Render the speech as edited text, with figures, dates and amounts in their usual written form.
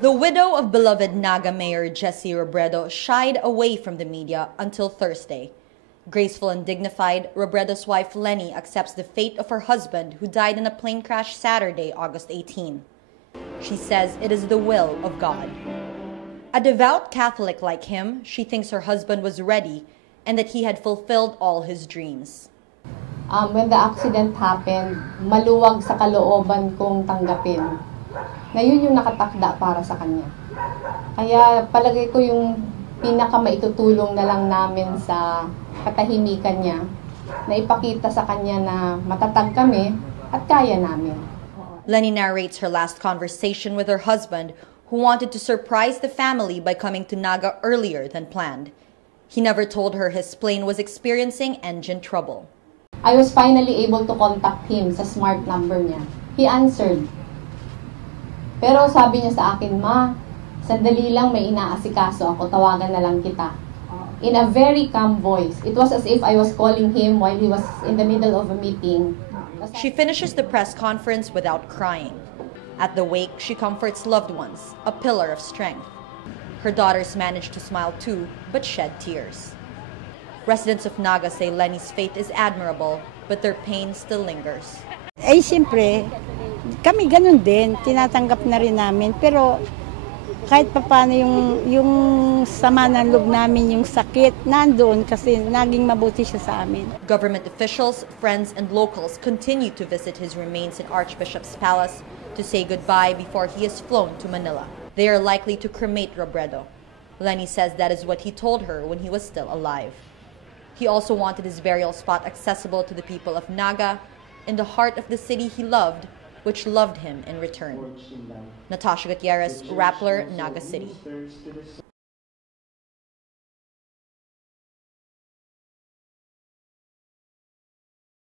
The widow of beloved Naga Mayor Jessie Robredo shied away from the media until Thursday. Graceful and dignified, Robredo's wife Lenny accepts the fate of her husband who died in a plane crash Saturday, August 18. She says it is the will of God. A devout Catholic like him, she thinks her husband was ready and that he had fulfilled all his dreams. When the accident happened, maluwag sa kalooban kong tanggapin na yun yung nakatakda para sa kanya. Kaya palagay ko yung pinakamaitutulong na lang namin sa katahimikan niya na ipakita sa kanya na matatag kami at kaya namin. Lenny narrates her last conversation with her husband, who wanted to surprise the family by coming to Naga earlier than planned. He never told her his plane was experiencing engine trouble. I was finally able to contact him sa smart number niya. He answered. Pero sabi niya sa akin, "Ma, sandali lang, may inaasikaso ako, tawagan na lang kita." In a very calm voice. It was as if I was calling him while he was in the middle of a meeting. She finishes the press conference without crying. At the wake, she comforts loved ones, a pillar of strength. Her daughters manage to smile too, but shed tears. Residents of Naga say Lenny's faith is admirable, but their pain still lingers. Eh, siyempre, kami ganun din, tinatanggap na rin namin, pero kahit papaano yung sama ng loob namin, yung sakit, nandoon kasi naging mabuti siya sa amin. Government officials, friends, and locals continue to visit his remains in Archbishop's Palace to say goodbye before he is flown to Manila. They are likely to cremate Robredo. Lenny says that is what he told her when he was still alive. He also wanted his burial spot accessible to the people of Naga, in the heart of the city he loved, which loved him in return. Natasha Gutierrez, Rappler, Naga City.